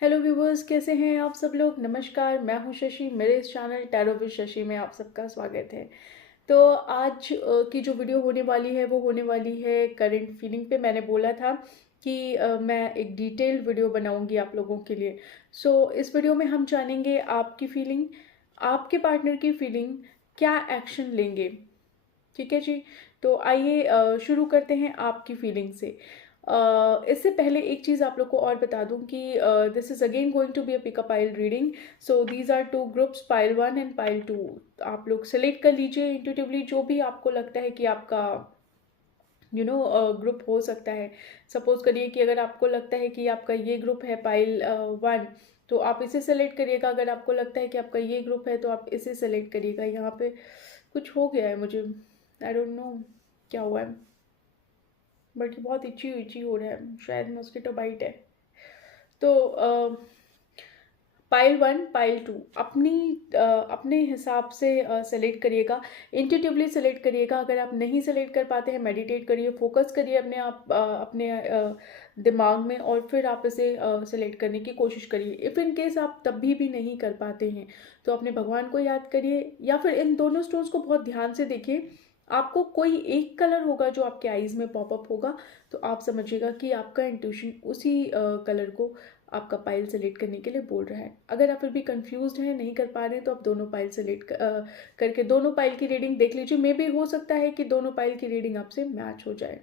Hello viewers, कैसे हैं आप सब लोग। नमस्कार, मैं हूं शशि। मेरे इस चैनल टैरो विद शशि में आप सबका स्वागत है। तो आज की जो वीडियो होने वाली है वो होने वाली है करंट फीलिंग पे। मैंने बोला था कि मैं एक डिटेल्ड वीडियो बनाऊंगी आप लोगों के लिए। इस वीडियो में हम जानेंगे आपकी फीलिंग, आपके पार्टनर की फीलिंग, क्या एक्शन लेंगे। ठीक है जी। तो आइए शुरू करते हैं आपकी फीलिंग से। इससे पहले एक चीज़ आप लोग को और बता दूं कि this is again going to be a pick a pile reading. So these are two groups, pile 1 and pile 2। आप लोग सेलेक्ट कर लीजिए इंट्यूटिवली जो भी आपको लगता है कि आपका ग्रुप हो सकता है। सपोज करिए कि अगर आपको लगता है कि आपका ये ग्रुप है पाइल 1, तो आप इसे सेलेक्ट करिएगा। अगर आपको लगता है कि आपका ये ग्रुप है तो आप इसे सेलेक्ट करिएगा। यहाँ पे कुछ हो गया है मुझे, आई डोंट नो क्या हुआ है, बट ये बहुत इची इची हो रहा है, शायद मॉस्किटो बाइट है। तो पाइल 1, पाइल 2 अपने हिसाब से सेलेक्ट करिएगा, इंट्यूटिवली सेलेक्ट करिएगा। अगर आप नहीं सेलेक्ट कर पाते हैं, मेडिटेट करिए, फोकस करिए अपने दिमाग में, और फिर आप इसे सेलेक्ट करने की कोशिश करिए। इफ़ इन केस आप तब भी नहीं कर पाते हैं तो अपने भगवान को याद करिए, या फिर इन दोनों स्टोन्स को बहुत ध्यान से देखिए। आपको कोई एक कलर होगा जो आपके आईज में पॉपअप होगा, तो आप समझिएगा कि आपका इंट्यूशन उसी कलर को आपका पाइल सेलेक्ट करने के लिए बोल रहा है। अगर आप फिर भी कंफ्यूज्ड हैं, नहीं कर पा रहे हैं, तो आप दोनों पाइल सेलेक्ट करके दोनों पाइल की रीडिंग देख लीजिए। मे भी हो सकता है कि दोनों पाइल की रीडिंग आपसे मैच हो जाए।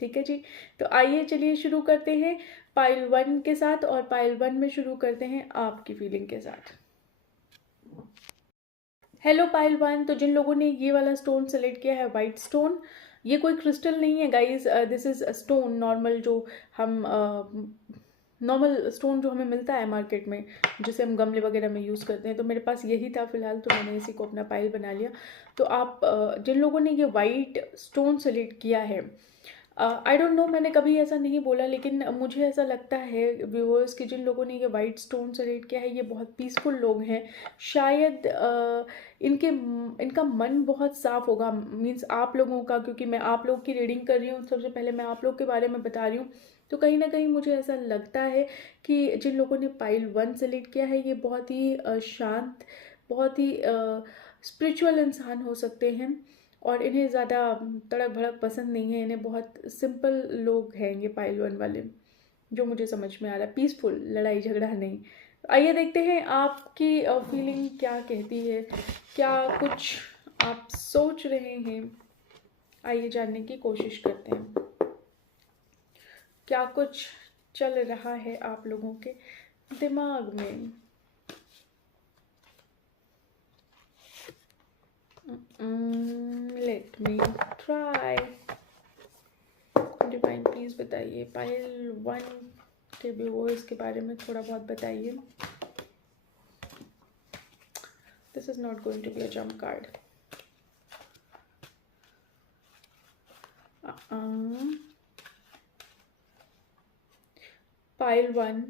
ठीक है जी। तो आइए चलिए शुरू करते हैं पाइल 1 के साथ, और पाइल 1 में शुरू करते हैं आपकी फीलिंग के साथ। Hello pile 1। तो जिन लोगों ने ये वाला स्टोन सेलेक्ट किया है, वाइट स्टोन, ये कोई क्रिस्टल नहीं है guys, this is stone normal, जो हम नॉर्मल स्टोन जो हमें मिलता है मार्केट में, जिसे हम गमले वगैरह में यूज़ करते हैं। तो मेरे पास यही था फिलहाल, तो मैंने इसी को अपना पाइल बना लिया। तो आप जिन लोगों ने ये वाइट स्टोन सेलेक्ट किया है, आई डोंट नो, मैंने कभी ऐसा नहीं बोला, लेकिन मुझे ऐसा लगता है व्यूअर्स कि जिन लोगों ने ये वाइट स्टोन सेलेक्ट किया है, ये बहुत पीसफुल लोग हैं। शायद इनका मन बहुत साफ होगा, मीन्स आप लोगों का, क्योंकि मैं आप लोग की रीडिंग कर रही हूँ, सबसे पहले मैं आप लोग के बारे में बता रही हूँ। तो कहीं ना कहीं मुझे ऐसा लगता है कि जिन लोगों ने पाइल 1 सेलेक्ट किया है, ये बहुत ही शांत, बहुत ही स्पिरिचुअल इंसान हो सकते हैं, और इन्हें ज़्यादा तड़क भड़क पसंद नहीं है। इन्हें बहुत सिंपल लोग हैं ये पाइल 1 वाले, जो मुझे समझ में आ रहा है, पीसफुल, लड़ाई झगड़ा नहीं। आइए देखते हैं आपकी फीलिंग क्या कहती है, क्या कुछ आप सोच रहे हैं। आइए जानने की कोशिश करते हैं क्या कुछ चल रहा है आप लोगों के दिमाग में। Let me try. Divine please बताइए, पाइल 1 के व्यूअर्स के बारे में थोड़ा बहुत बताइए। This is not going to be a jump card. Pile 1,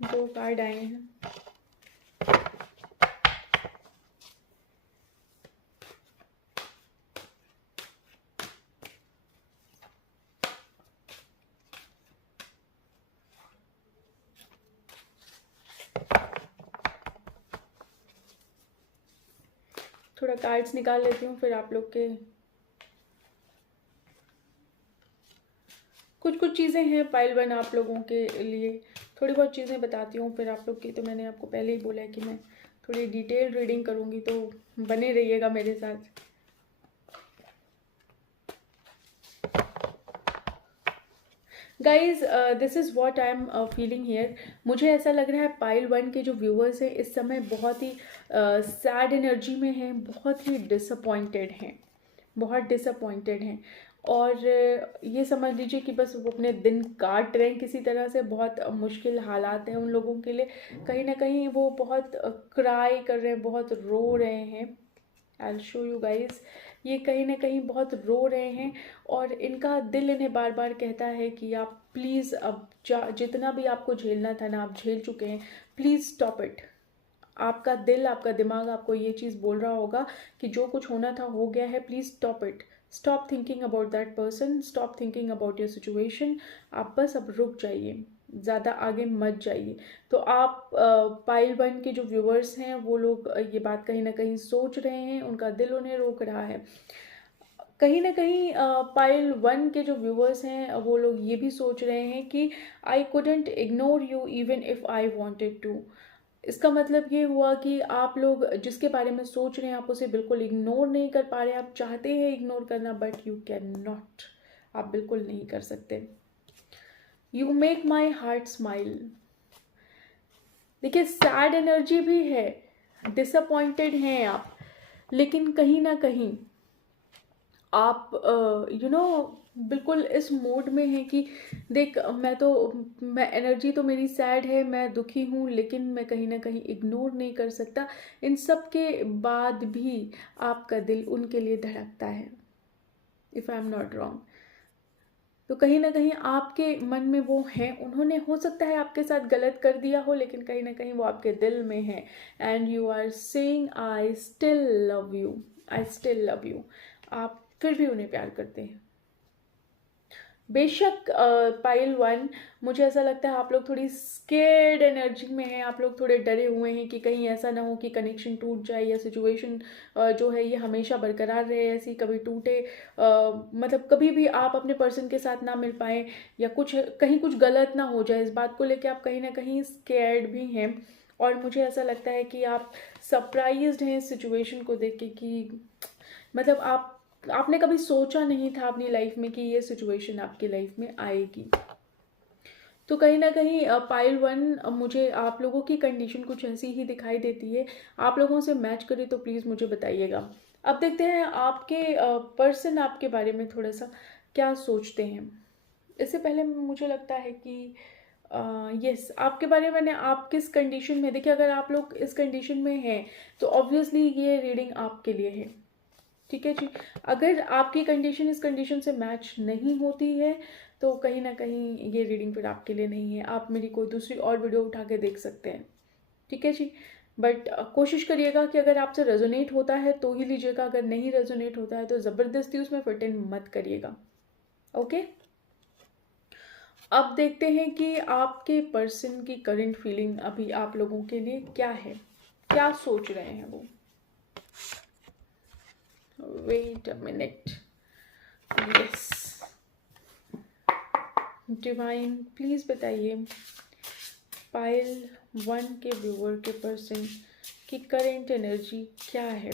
2 card आए हैं। थोड़ा कार्ड्स निकाल लेती हूँ, फिर आप लोग के कुछ चीज़ें हैं पाइल 1 आप लोगों के लिए, थोड़ी बहुत चीज़ें बताती हूँ फिर आप लोग की। तो मैंने आपको पहले ही बोला है कि मैं थोड़ी डिटेल रीडिंग करूँगी, तो बने रहिएगा मेरे साथ। Guys, this is what I am feeling here. मुझे ऐसा लग रहा है पाइल 1 के जो व्यूअर्स हैं इस समय बहुत ही सैड एनर्जी में हैं, बहुत ही डिसअपॉइंटेड हैं, बहुत डिसअपॉइंटेड हैं। और ये समझ लीजिए कि बस वो अपने दिन काट रहे हैं किसी तरह से। बहुत मुश्किल हालात हैं उन लोगों के लिए। कहीं ना कहीं वो बहुत क्राई कर रहे हैं, बहुत रो रहे हैं। I will show you guys. ये कहीं ना कहीं बहुत रो रहे हैं, और इनका दिल इन्हें बार बार कहता है कि आप प्लीज़ अब जितना भी आपको झेलना था ना, आप झेल चुके हैं, प्लीज़ स्टॉप इट। आपका दिल, आपका दिमाग आपको ये चीज़ बोल रहा होगा कि जो कुछ होना था हो गया है, please stop it. Stop thinking about that person, stop thinking about your situation. आप बस अब रुक जाइए, ज़्यादा आगे मत जाइए। तो आप पाइल 1 के जो व्यूअर्स हैं वो लोग ये बात कहीं ना कहीं सोच रहे हैं, उनका दिल उन्हें रोक रहा है। कहीं ना कहीं पाइल 1 के जो व्यूअर्स हैं वो लोग ये भी सोच रहे हैं कि I couldn't ignore you even if I wanted to. इसका मतलब ये हुआ कि आप लोग जिसके बारे में सोच रहे हैं आप उसे बिल्कुल इग्नोर नहीं कर पा रहे। आप चाहते हैं इग्नोर करना बट यू कैन नॉट, आप बिल्कुल नहीं कर सकते। You make my heart smile. देखिए सैड एनर्जी भी है, डिसअपॉइंटेड हैं आप, लेकिन कहीं ना कहीं आप बिल्कुल इस मोड में है कि देख मैं एनर्जी तो मेरी सैड है, मैं दुखी हूँ, लेकिन मैं कहीं ना कहीं इग्नोर नहीं कर सकता। इन सब के बाद भी आपका दिल उनके लिए धड़कता है, if I am not wrong. तो कहीं ना कहीं आपके मन में वो हैं, उन्होंने हो सकता है आपके साथ गलत कर दिया हो, लेकिन कहीं ना कहीं वो आपके दिल में है। And you are saying I still love you, I still love you. आप फिर भी उन्हें प्यार करते हैं। बेशक पाइल 1, मुझे ऐसा लगता है आप लोग थोड़ी स्केर्ड एनर्जी में हैं, आप लोग थोड़े डरे हुए हैं कि कहीं ऐसा ना हो कि कनेक्शन टूट जाए या सिचुएशन जो है ये हमेशा बरकरार रहे, ऐसी कभी टूटे, मतलब कभी भी आप अपने पर्सन के साथ ना मिल पाएँ या कुछ कहीं कुछ गलत ना हो जाए, इस बात को लेकर आप कहीं ना कहीं स्केर्ड भी हैं। और मुझे ऐसा लगता है कि आप सरप्राइज्ड हैं इस सिचुएशन को देख के कि मतलब आपने कभी सोचा नहीं था अपनी लाइफ में कि ये सिचुएशन आपकी लाइफ में आएगी। तो कहीं ना कहीं पाइल 1 मुझे आप लोगों की कंडीशन कुछ ऐसी ही दिखाई देती है। आप लोगों से मैच करे तो प्लीज़ मुझे बताइएगा। अब देखते हैं आपके पर्सन आपके बारे में थोड़ा सा क्या सोचते हैं। इससे पहले मुझे लगता है कि यस आपके बारे में मैंने आप किस कंडीशन में, देखिए अगर आप लोग इस कंडीशन में हैं तो ऑब्वियसली ये रीडिंग आपके लिए है। ठीक है जी। अगर आपकी कंडीशन इस कंडीशन से मैच नहीं होती है तो कहीं ना कहीं ये रीडिंग फिर आपके लिए नहीं है। आप मेरी कोई दूसरी और वीडियो उठा के देख सकते हैं। ठीक है जी। बट कोशिश करिएगा कि अगर आपसे रेजोनेट होता है तो ही लीजिएगा, अगर नहीं रेजोनेट होता है तो ज़बरदस्ती उसमें फिट इन मत करिएगा। ओके। अब देखते हैं कि आपके पर्सन की करंट फीलिंग अभी आप लोगों के लिए क्या है, क्या सोच रहे हैं वो। Wait a minute. Yes divine please बताइए पाइल 1 के व्यूअर के पर्सन की करेंट एनर्जी क्या है,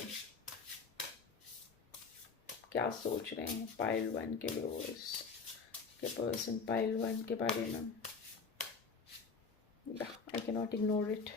क्या सोच रहे हैं पाइल 1 के व्यूअर्स के पर्सन पाइल 1 के बारे में। I can not ignore it.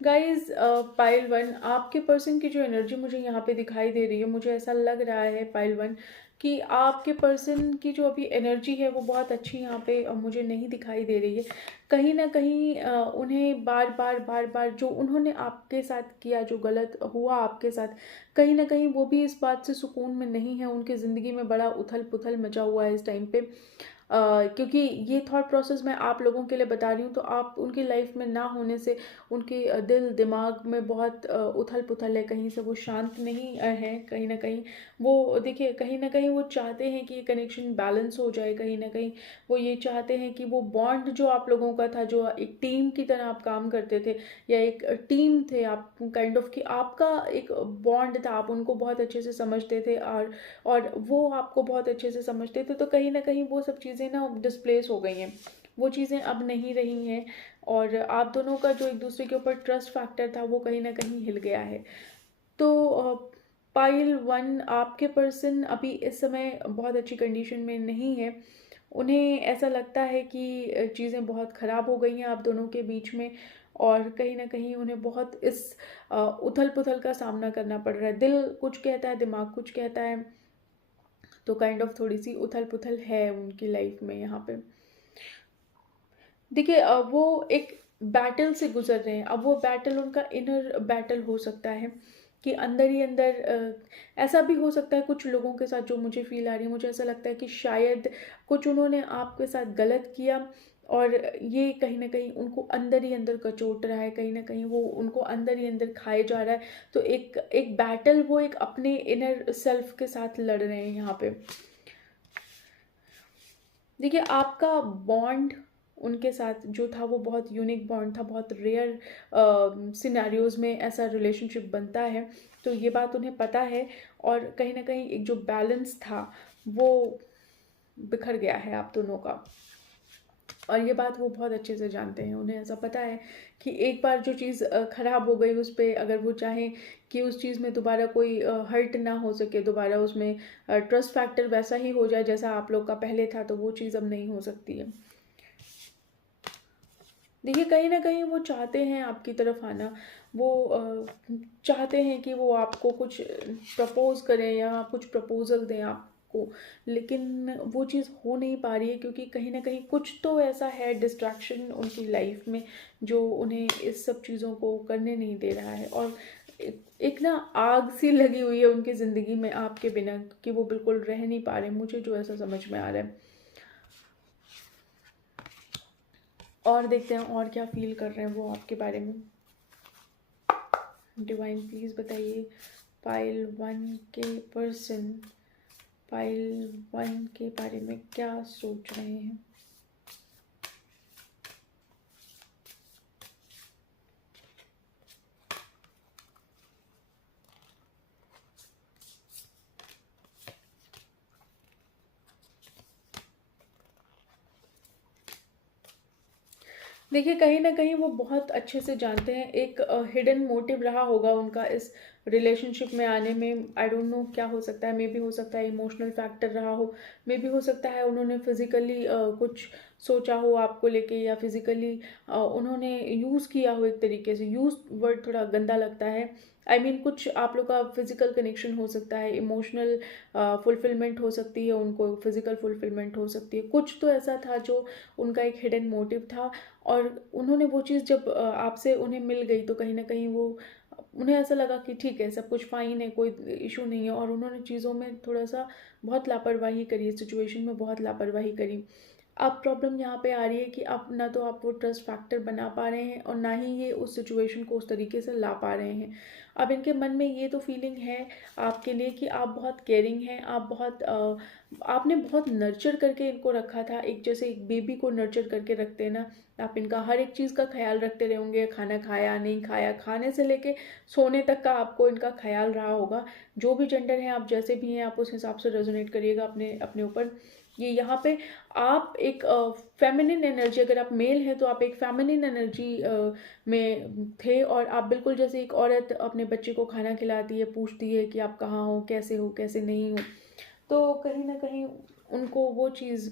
Guys pile 1 आपके पर्सन की जो एनर्जी मुझे यहाँ पे दिखाई दे रही है, मुझे ऐसा लग रहा है पाइल 1 कि आपके पर्सन की जो अभी एनर्जी है वो बहुत अच्छी यहाँ पे मुझे नहीं दिखाई दे रही है। कहीं ना कहीं उन्हें बार बार जो उन्होंने आपके साथ किया, जो गलत हुआ आपके साथ, कहीं ना कहीं वो भी इस बात से सुकून में नहीं है। उनकी ज़िंदगी में बड़ा उथल पुथल मचा हुआ है इस टाइम पे। क्योंकि ये थॉट प्रोसेस मैं आप लोगों के लिए बता रही हूँ, तो आप उनकी लाइफ में ना होने से उनके दिल दिमाग में बहुत उथल पुथल है, कहीं से वो शांत नहीं है। कहीं ना कहीं वो देखिए कहीं ना कहीं वो चाहते हैं कि ये कनेक्शन बैलेंस हो जाए, कहीं ना कहीं वो ये चाहते हैं कि वो बॉन्ड जो आप लोगों का था, जो एक टीम की तरह आप काम करते थे या एक टीम थे आप, काइंड ऑफ कि आपका एक बॉन्ड था, आप उनको बहुत अच्छे से समझते थे और वो आपको बहुत अच्छे से समझते थे। तो कहीं ना कहीं वो सब चीज़ें ना डिस्प्लेस हो गई हैं, वो चीज़ें अब नहीं रही हैं और आप दोनों का जो एक दूसरे के ऊपर ट्रस्ट फैक्टर था वो कहीं ना कहीं हिल गया है। तो पाइल 1 आपके पर्सन अभी इस समय बहुत अच्छी कंडीशन में नहीं है। उन्हें ऐसा लगता है कि चीज़ें बहुत ख़राब हो गई हैं आप दोनों के बीच में और कहीं ना कहीं उन्हें बहुत इस उथल पुथल का सामना करना पड़ रहा है। दिल कुछ कहता है, दिमाग कुछ कहता है। तो काइंड ऑफ थोड़ी सी उथल पुथल है उनकी लाइफ में यहाँ पे। देखिए वो एक बैटल से गुजर रहे हैं। अब वो बैटल उनका इनर बैटल हो सकता है कि अंदर ही अंदर ऐसा भी हो सकता है कुछ लोगों के साथ, जो मुझे फील आ रही है, मुझे ऐसा लगता है कि शायद कुछ उन्होंने आपके साथ गलत किया और ये कहीं ना कहीं उनको अंदर ही अंदर कचोट रहा है, कहीं ना कहीं वो उनको अंदर ही अंदर खाए जा रहा है। तो एक एक बैटल वो एक अपने इनर सेल्फ के साथ लड़ रहे हैं यहाँ पे। देखिए आपका बॉन्ड उनके साथ जो था वो बहुत यूनिक बॉन्ड था, बहुत रेयर सिनेरियोज में ऐसा रिलेशनशिप बनता है, तो ये बात उन्हें पता है। और कहीं ना कहीं एक जो बैलेंस था वो बिखर गया है आप दोनों का, और ये बात वो बहुत अच्छे से जानते हैं। उन्हें ऐसा पता है कि एक बार जो चीज़ ख़राब हो गई उस पर, अगर वो चाहें कि उस चीज़ में दोबारा कोई हर्ट ना हो सके, दोबारा उसमें ट्रस्ट फैक्टर वैसा ही हो जाए जैसा आप लोग का पहले था, तो वो चीज़ अब नहीं हो सकती है। देखिए कहीं ना कहीं वो चाहते हैं आपकी तरफ आना, वो चाहते हैं कि वो आपको कुछ प्रपोज करें या कुछ प्रपोजल दें आपको, लेकिन वो चीज़ हो नहीं पा रही है क्योंकि कहीं ना कहीं कुछ तो ऐसा है डिस्ट्रैक्शन उनकी लाइफ में जो उन्हें इस सब चीज़ों को करने नहीं दे रहा है। और एक ना आग सी लगी हुई है उनकी ज़िंदगी में आपके बिना कि वो बिल्कुल रह नहीं पा रहे, मुझे जो ऐसा समझ में आ रहा है। और देखते हैं और क्या फील कर रहे हैं वो आपके बारे में। डिवाइन प्लीज बताइए पाइल 1 के पर्सन पाइल 1 के बारे में क्या सोच रहे हैं। देखिए कहीं ना कहीं वो बहुत अच्छे से जानते हैं, एक हिडन मोटिव रहा होगा उनका इस रिलेशनशिप में आने में। आई डोंट नो क्या हो सकता है, मे बी हो सकता है इमोशनल फैक्टर रहा हो, मे बी हो सकता है उन्होंने फिजिकली कुछ सोचा हो आपको लेके, या फिजिकली उन्होंने यूज़ किया हो, एक तरीके से यूज़ वर्ड थोड़ा गंदा लगता है। आई मीन कुछ आप लोग का फिजिकल कनेक्शन हो सकता है, इमोशनल फुलफिलमेंट हो सकती है, उनको फिजिकल फुलफिलमेंट हो सकती है, कुछ तो ऐसा था जो उनका एक हिडन मोटिव था। और उन्होंने वो चीज़ जब आपसे उन्हें मिल गई तो कहीं ना कहीं वो उन्हें ऐसा लगा कि ठीक है सब कुछ फाइन है, कोई इशू नहीं है, और उन्होंने चीज़ों में थोड़ा सा बहुत लापरवाही करी, सिचुएशन में बहुत लापरवाही करी। अब प्रॉब्लम यहाँ पे आ रही है कि अब ना तो आप वो ट्रस्ट फैक्टर बना पा रहे हैं और ना ही ये उस सिचुएशन को उस तरीके से ला पा रहे हैं। अब इनके मन में ये तो फीलिंग है आपके लिए कि आप बहुत केयरिंग हैं, आप बहुत आपने बहुत नर्चर करके इनको रखा था, एक जैसे एक बेबी को नर्चर करके रखते हैं ना, आप इनका हर एक चीज़ का ख्याल रखते रहे होंगे, खाना खाया नहीं खाया, खाने से लेके सोने तक का आपको इनका ख्याल रहा होगा। जो भी जेंडर है आप जैसे भी हैं आप उस हिसाब से रेजोनेट करिएगा अपने अपने ऊपर। ये यहाँ पे आप एक फेमिनिन एनर्जी, अगर आप मेल हैं तो आप एक फेमिनिन एनर्जी में थे, और आप बिल्कुल जैसे एक औरत अपने बच्चे को खाना खिलाती है, पूछती है कि आप कहाँ हो कैसे नहीं हो, तो कहीं ना कहीं उनको वो चीज़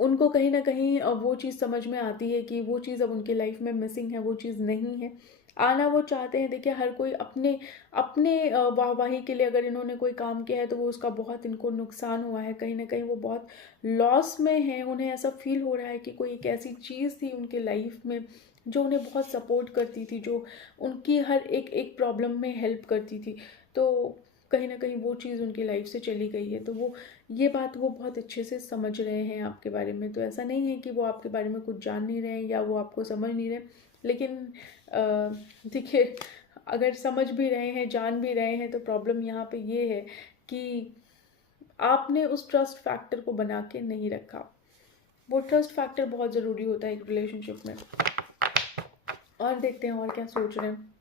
उनको कहीं ना कहीं वो चीज़ समझ में आती है कि वो चीज़ अब उनकी लाइफ में मिसिंग है, वो चीज़ नहीं है। आना वो चाहते हैं। देखिए हर कोई अपने अपने वाहवाही के लिए अगर इन्होंने कोई काम किया है तो वो उसका बहुत इनको नुकसान हुआ है, कहीं ना कहीं वो बहुत लॉस में है। उन्हें ऐसा फील हो रहा है कि कोई एक ऐसी चीज़ थी उनके लाइफ में जो उन्हें बहुत सपोर्ट करती थी, जो उनकी हर एक एक प्रॉब्लम में हेल्प करती थी, तो कहीं ना कहीं वो चीज़ उनकी लाइफ से चली गई है। तो वो ये बात वो बहुत अच्छे से समझ रहे हैं आपके बारे में। तो ऐसा नहीं है कि वो आपके बारे में कुछ जान नहीं रहे हैं या वो आपको समझ नहीं रहे, लेकिन देखिए अगर समझ भी रहे हैं, जान भी रहे हैं, तो प्रॉब्लम यहाँ पे ये है कि आपने उस ट्रस्ट फैक्टर को बना के नहीं रखा। वो ट्रस्ट फैक्टर बहुत ज़रूरी होता है एक रिलेशनशिप में। और देखते हैं और क्या सोच रहे हैं।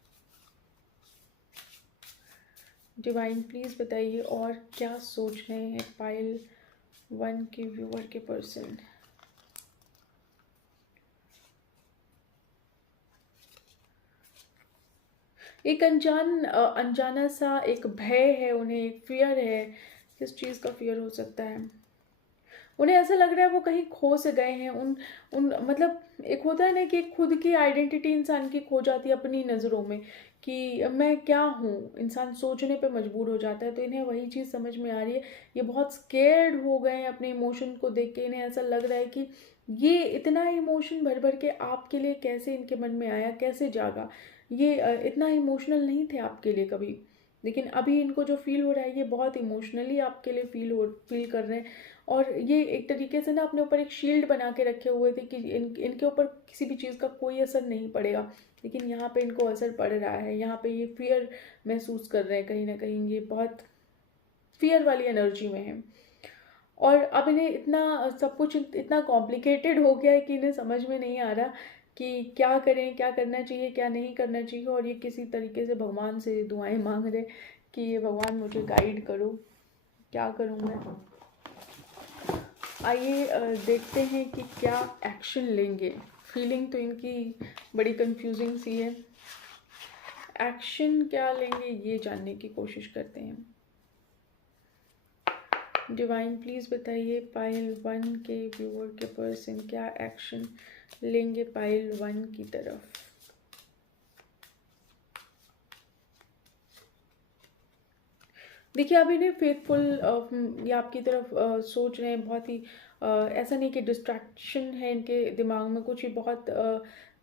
डिवाइन प्लीज़ बताइए और क्या सोच रहे हैं पाइल 1 के व्यूअर के पर्सन। एक अनजाना सा एक भय है उन्हें, एक फियर है। किस चीज़ का फियर हो सकता है? उन्हें ऐसा लग रहा है वो कहीं खो से गए हैं। उन उन मतलब एक होता है ना कि खुद की आइडेंटिटी इंसान की खो जाती है अपनी नज़रों में कि मैं क्या हूँ, इंसान सोचने पे मजबूर हो जाता है। तो इन्हें वही चीज़ समझ में आ रही है, ये बहुत स्केर्ड हो गए हैं अपने इमोशन को देख के। इन्हें ऐसा लग रहा है कि ये इतना इमोशन भर भर के आपके लिए कैसे इनके मन में आया, कैसे जागा। ये इतना इमोशनल नहीं थे आपके लिए कभी, लेकिन अभी इनको जो फील हो रहा है ये बहुत इमोशनली आपके लिए फील कर रहे हैं। और ये एक तरीके से ना अपने ऊपर एक शील्ड बना के रखे हुए थे कि इनके ऊपर किसी भी चीज़ का कोई असर नहीं पड़ेगा, लेकिन यहाँ पे इनको असर पड़ रहा है। यहाँ पे ये फियर महसूस कर रहे हैं, कहीं ना कहीं ये बहुत फियर वाली एनर्जी में है। और अब इन्हें इतना सब कुछ इतना कॉम्प्लिकेटेड हो गया है कि इन्हें समझ में नहीं आ रहा कि क्या करें, क्या करना चाहिए, क्या नहीं करना चाहिए। और ये किसी तरीके से भगवान से दुआएं मांग रहे कि ये भगवान मुझे गाइड करो, क्या करूं मैं। आइए देखते हैं कि क्या एक्शन लेंगे। फीलिंग तो इनकी बड़ी कंफ्यूजिंग सी है, एक्शन क्या लेंगे ये जानने की कोशिश करते हैं। डिवाइन प्लीज़ बताइए पाइल 1 के व्यूअर के पर्सन क्या एक्शन लेंगे पाइल 1 की तरफ। देखिए अब इन्हें फेथफुल ये आपकी तरफ सोच रहे हैं बहुत ही ऐसा नहीं कि डिस्ट्रैक्शन है इनके दिमाग में कुछ, ही बहुत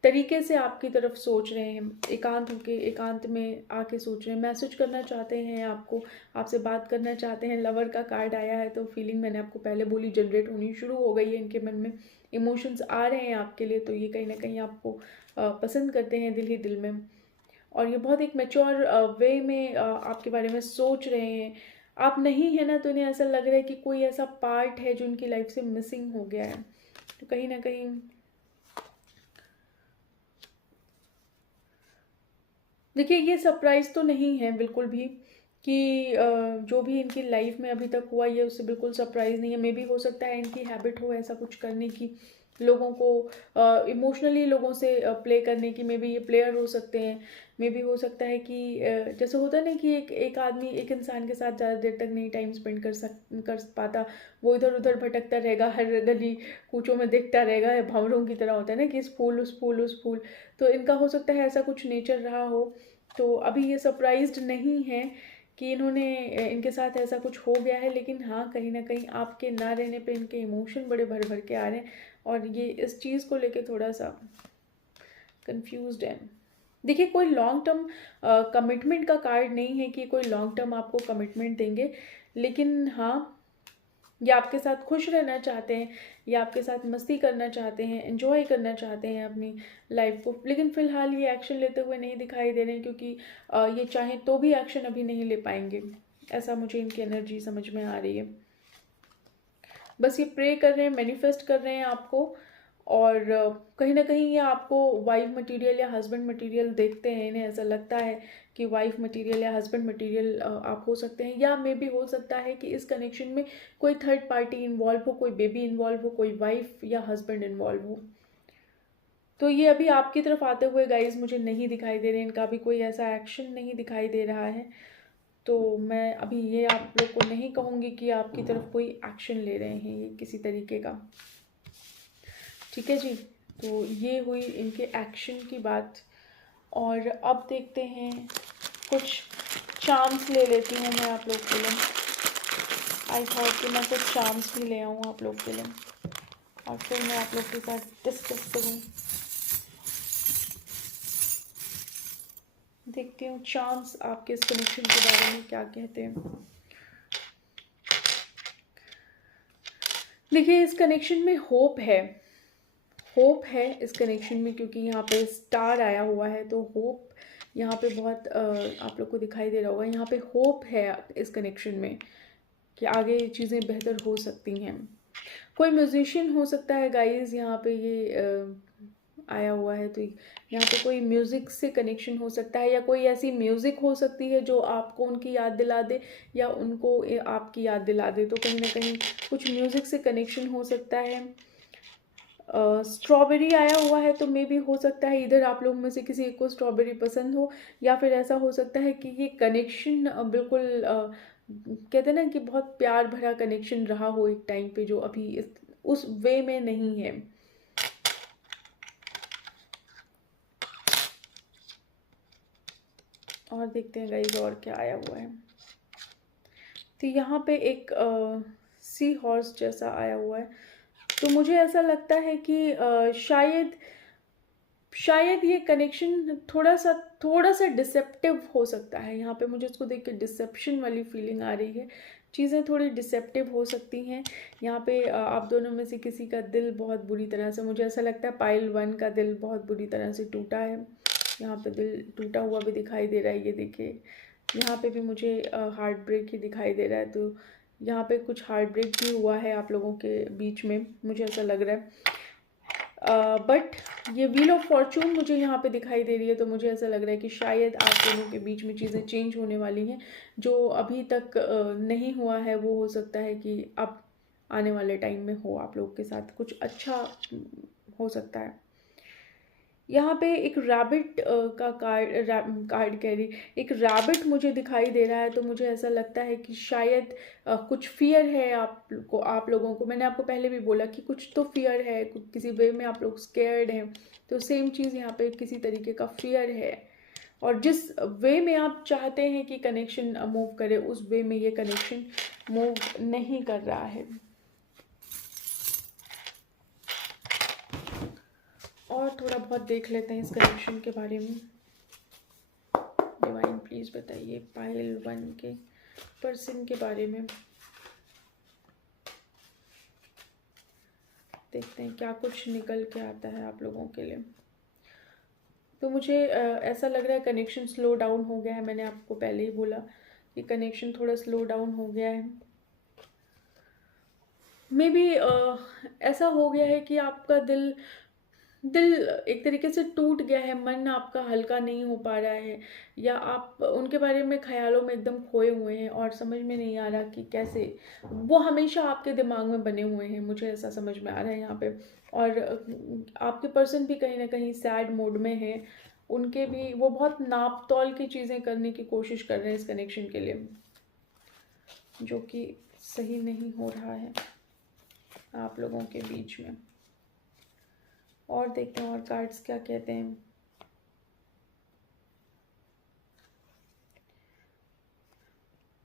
तरीके से आपकी तरफ सोच रहे हैं, एकांत होके एकांत में आके सोच रहे हैं, मैसेज करना चाहते हैं आपको, आपसे बात करना चाहते हैं। लवर का कार्ड आया है तो फीलिंग मैंने आपको पहले बोली जनरेट होनी शुरू हो गई है इनके मन में, इमोशंस आ रहे हैं आपके लिए। तो ये कहीं ना कहीं आपको पसंद करते हैं दिल ही दिल में, और ये बहुत एक मैच्योर वे में आपके बारे में सोच रहे हैं। आप नहीं है ना तो इन्हें ऐसा लग रहा है कि कोई ऐसा पार्ट है जो उनकी लाइफ से मिसिंग हो गया है। तो कहीं ना कहीं देखिए ये सरप्राइज तो नहीं है बिल्कुल भी कि जो भी इनकी लाइफ में अभी तक हुआ ये उससे बिल्कुल सरप्राइज नहीं है। मे बी हो सकता है इनकी हैबिट हो ऐसा कुछ करने की, लोगों को इमोशनली लोगों से प्ले करने की। मे बी ये प्लेयर हो सकते हैं। मे बी हो सकता है कि जैसे होता है ना कि एक आदमी एक इंसान के साथ ज़्यादा देर तक नहीं टाइम स्पेंड कर पाता, वो इधर उधर भटकता रहेगा, हर गली कूचों में देखता रहेगा, भंवरों की तरह होता है ना कि इस फूल उस फूल उस फूल। तो इनका हो सकता है ऐसा कुछ नेचर रहा हो। तो अभी ये सरप्राइज्ड नहीं है कि इन्होंने इनके साथ ऐसा कुछ हो गया है, लेकिन हाँ कहीं ना कहीं आपके ना रहने पे इनके इमोशन बड़े भर भर के आ रहे हैं और ये इस चीज़ को लेके थोड़ा सा कंफ्यूज्ड है। देखिए कोई लॉन्ग टर्म कमिटमेंट का कार्ड नहीं है कि कोई लॉन्ग टर्म आपको कमिटमेंट देंगे, लेकिन हाँ ये आपके साथ खुश रहना चाहते हैं, या आपके साथ मस्ती करना चाहते हैं, एंजॉय करना चाहते हैं अपनी लाइफ को। लेकिन फ़िलहाल ये एक्शन लेते हुए नहीं दिखाई दे रहे हैं, क्योंकि ये चाहें तो भी एक्शन अभी नहीं ले पाएंगे, ऐसा मुझे इनकी एनर्जी समझ में आ रही है। बस ये प्रे कर रहे हैं, मैनिफेस्ट कर रहे हैं आपको, और कहीं ना कहीं ये आपको वाइफ मटेरियल या हस्बैंड मटेरियल देखते हैं। इन्हें ऐसा लगता है कि वाइफ मटेरियल या हस्बैंड मटेरियल आप हो सकते हैं, या मे भी हो सकता है कि इस कनेक्शन में कोई थर्ड पार्टी इन्वॉल्व हो, कोई बेबी इन्वॉल्व हो, कोई वाइफ या हस्बैंड इन्वॉल्व हो। तो ये अभी आपकी तरफ आते हुए गाइज मुझे नहीं दिखाई दे रहे, इनका भी कोई ऐसा एक्शन नहीं दिखाई दे रहा है। तो मैं अभी ये आप लोग को नहीं कहूँगी कि आपकी तरफ कोई एक्शन ले रहे हैं ये किसी तरीके का। ठीक है जी, तो ये हुई इनके एक्शन की बात। और अब देखते हैं, कुछ चार्म्स ले लेती हूँ मैं आप लोग के लिए। आई थॉट कि मैं कुछ चार्म्स भी ले आऊँ आप लोग के लिए, और फिर मैं आप लोग के साथ डिस्कस करूँ। देखती हूँ चार्म्स आपके इस कनेक्शन के बारे में क्या कहते हैं। देखिए इस कनेक्शन में होप है, होप है इस कनेक्शन में, क्योंकि यहाँ पे स्टार आया हुआ है। तो होप यहाँ पे बहुत आप लोग को दिखाई दे रहा होगा, यहाँ पे होप है इस कनेक्शन में कि आगे चीज़ें बेहतर हो सकती हैं। कोई म्यूजिशियन हो सकता है गाइज यहाँ पे ये आया हुआ है, तो यहाँ पे कोई म्यूज़िक से कनेक्शन हो सकता है, या कोई ऐसी म्यूज़िक हो सकती है जो आपको उनकी याद दिला दे या उनको आपकी याद दिला दे। तो कहीं ना कहीं कुछ म्यूज़िक से कनेक्शन हो सकता है। स्ट्रॉबेरी आया हुआ है, तो मे भी हो सकता है इधर आप लोग में से किसी को स्ट्रॉबेरी पसंद हो, या फिर ऐसा हो सकता है कि ये कनेक्शन बिल्कुल कहते हैं ना कि बहुत प्यार भरा कनेक्शन रहा हो एक टाइम पे, जो अभी उस वे में नहीं है। और देखते हैं गाइस और क्या आया हुआ है। तो यहाँ पे एक सी हॉर्स जैसा आया हुआ है। तो मुझे ऐसा लगता है कि शायद ये कनेक्शन थोड़ा सा डिसेप्टिव हो सकता है। यहाँ पे मुझे इसको देख के डिसेप्शन वाली फीलिंग आ रही है। चीज़ें थोड़ी डिसेप्टिव हो सकती हैं। यहाँ पे आप दोनों में से किसी का दिल बहुत बुरी तरह से, मुझे ऐसा लगता है पाइल 1 का दिल बहुत बुरी तरह से टूटा है। यहाँ पे दिल टूटा हुआ भी दिखाई दे रहा है, ये देखिए। यहाँ पे भी मुझे हार्ट ब्रेक ही दिखाई दे रहा है। तो यहाँ पे कुछ हार्ट ब्रेक भी हुआ है आप लोगों के बीच में, मुझे ऐसा लग रहा है। बट ये व्हील ऑफ फॉर्चून मुझे यहाँ पे दिखाई दे रही है। तो मुझे ऐसा लग रहा है कि शायद आप दोनों के बीच में चीज़ें चेंज होने वाली हैं। जो अभी तक नहीं हुआ है वो हो सकता है कि अब आने वाले टाइम में हो, आप लोग के साथ कुछ अच्छा हो सकता है। यहाँ पे एक रैबिट का कार्ड कह रही, एक रैबिट मुझे दिखाई दे रहा है। तो मुझे ऐसा लगता है कि शायद कुछ फियर है आप लोगों को। मैंने आपको पहले भी बोला कि कुछ तो फियर है, किसी वे में आप लोग स्केर्ड हैं। तो सेम चीज़ यहाँ पे किसी तरीके का फियर है। और जिस वे में आप चाहते हैं कि कनेक्शन मूव करे, उस वे में ये कनेक्शन मूव नहीं कर रहा है। और थोड़ा बहुत देख लेते हैं इस कनेक्शन के बारे में। डिवाइन प्लीज़ बताइए पाइल 1 के पर्सन के बारे में। देखते हैं क्या कुछ निकल के आता है आप लोगों के लिए। तो मुझे ऐसा लग रहा है कनेक्शन स्लो डाउन हो गया है। मैंने आपको पहले ही बोला कि कनेक्शन थोड़ा स्लो डाउन हो गया है। मे बी ऐसा हो गया है कि आपका दिल एक तरीके से टूट गया है, मन आपका हल्का नहीं हो पा रहा है, या आप उनके बारे में ख्यालों में एकदम खोए हुए हैं और समझ में नहीं आ रहा कि कैसे। वो हमेशा आपके दिमाग में बने हुए हैं, मुझे ऐसा समझ में आ रहा है यहाँ पे। और आपके पर्सन भी कहीं ना कहीं सैड मोड में है। उनके भी वो बहुत नाप तौल की चीज़ें करने की कोशिश कर रहे हैं इस कनेक्शन के लिए, जो कि सही नहीं हो रहा है आप लोगों के बीच में। और देखते हैं और कार्ड्स क्या कहते हैं।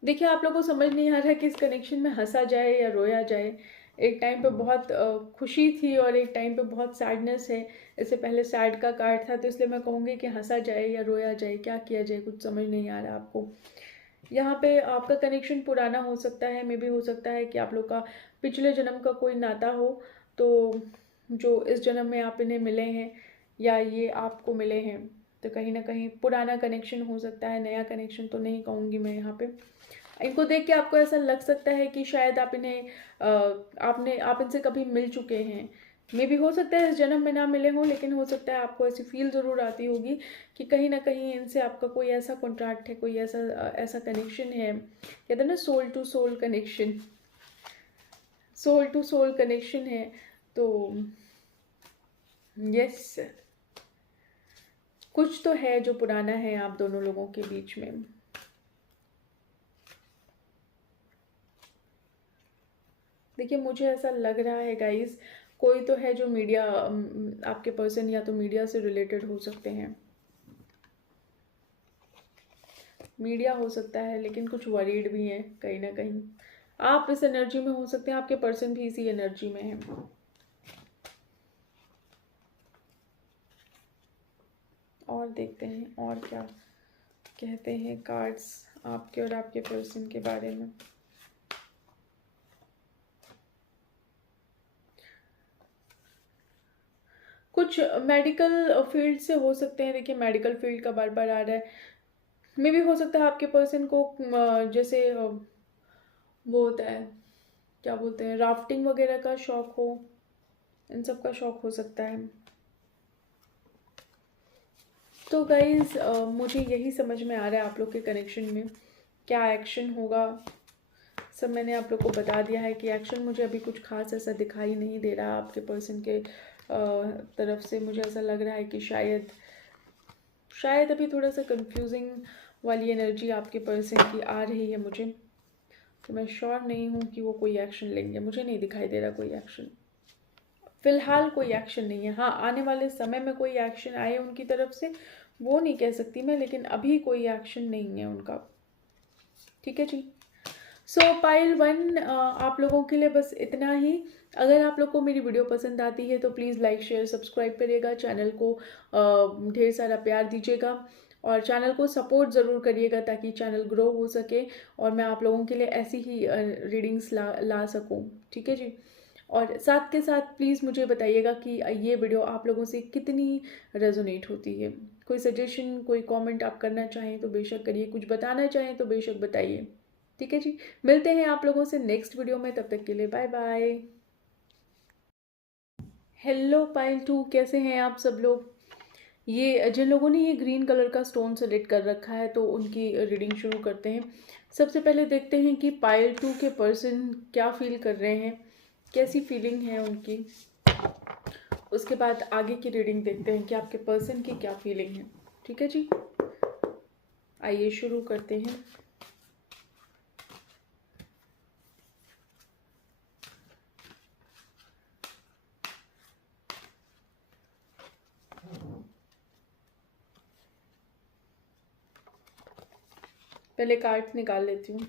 देखिए आप लोगों को समझ नहीं आ रहा है कि इस कनेक्शन में हंसा जाए या रोया जाए। एक टाइम पे बहुत खुशी थी और एक टाइम पे बहुत सैडनेस है। इससे पहले सैड का कार्ड था, तो इसलिए मैं कहूँगी कि हंसा जाए या रोया जाए, क्या किया जाए, कुछ समझ नहीं आ रहा आपको। यहाँ पे आपका कनेक्शन पुराना हो सकता है। मे भी हो सकता है कि आप लोग का पिछले जन्म का कोई नाता हो, तो जो इस जन्म में आप इन्हें मिले हैं या ये आपको मिले हैं। तो कहीं ना कहीं पुराना कनेक्शन हो सकता है, नया कनेक्शन तो नहीं कहूँगी मैं यहाँ पे। इनको देख के आपको ऐसा लग सकता है कि शायद आप आप इनसे कभी मिल चुके हैं। मे भी हो सकता है इस जन्म में ना मिले हों, लेकिन हो सकता है आपको ऐसी फील ज़रूर आती होगी कि कहीं ना कहीं इनसे आपका कोई ऐसा कॉन्ट्रैक्ट है, कोई ऐसा कनेक्शन है। कहते हैं ना soul to soul connection, soul to soul connection है। तो यस, कुछ तो है जो पुराना है आप दोनों लोगों के बीच में। देखिए मुझे ऐसा लग रहा है गाइस, कोई तो है जो मीडिया, आपके पर्सन या तो मीडिया से रिलेटेड हो सकते हैं, मीडिया हो सकता है, लेकिन कुछ वरीड भी हैं कहीं ना कहीं। आप इस एनर्जी में हो सकते हैं, आपके पर्सन भी इसी एनर्जी में है। और देखते हैं और क्या कहते हैं कार्ड्स आपके और आपके पर्सन के बारे में। कुछ मेडिकल फील्ड से हो सकते हैं। देखिए मेडिकल फील्ड का बार बार आ रहा है। मे भी हो सकता है आपके पर्सन को जैसे वो होता है, क्या बोलते हैं, राफ्टिंग वगैरह का शौक हो, इन सब का शौक हो सकता है। तो गाइज मुझे यही समझ में आ रहा है आप लोग के कनेक्शन में क्या एक्शन होगा। सब मैंने आप लोग को बता दिया है कि एक्शन मुझे अभी कुछ खास ऐसा दिखाई नहीं दे रहा आपके पर्सन के तरफ से। मुझे ऐसा लग रहा है कि शायद अभी थोड़ा सा कंफ्यूजिंग वाली एनर्जी आपके पर्सन की आ रही है मुझे। तो मैं श्योर नहीं हूँ कि वो कोई एक्शन लेंगे, मुझे नहीं दिखाई दे रहा कोई एक्शन। फिलहाल कोई एक्शन नहीं है। हाँ, आने वाले समय में कोई एक्शन आए उनकी तरफ से वो नहीं कह सकती मैं, लेकिन अभी कोई एक्शन नहीं है उनका। ठीक है जी। सो पाइल 1 आप लोगों के लिए बस इतना ही। अगर आप लोग को मेरी वीडियो पसंद आती है तो प्लीज़ लाइक शेयर सब्सक्राइब करिएगा, चैनल को ढेर सारा प्यार दीजिएगा और चैनल को सपोर्ट ज़रूर करिएगा ताकि चैनल ग्रो हो सके और मैं आप लोगों के लिए ऐसी ही रीडिंग्स ला सकूं। ठीक है जी। और साथ के साथ प्लीज़ मुझे बताइएगा कि ये वीडियो आप लोगों से कितनी रेजोनेट होती है। कोई सजेशन कोई कमेंट आप करना चाहें तो बेशक करिए, कुछ बताना चाहें तो बेशक बताइए। ठीक है जी। मिलते हैं आप लोगों से नेक्स्ट वीडियो में, तब तक के लिए बाय बाय। हेलो पाइल 2, कैसे हैं आप सब लोग। ये जिन लोगों ने ये ग्रीन कलर का स्टोन सेलेक्ट कर रखा है तो उनकी रीडिंग शुरू करते हैं। सबसे पहले देखते हैं कि पाइल 2 के पर्सन क्या फील कर रहे हैं, कैसी फीलिंग है उनकी। उसके बाद आगे की रीडिंग देखते हैं कि आपके पर्सन की क्या फीलिंग है। ठीक है जी, आइए शुरू करते हैं। पहले कार्ड्स निकाल लेती हूँ।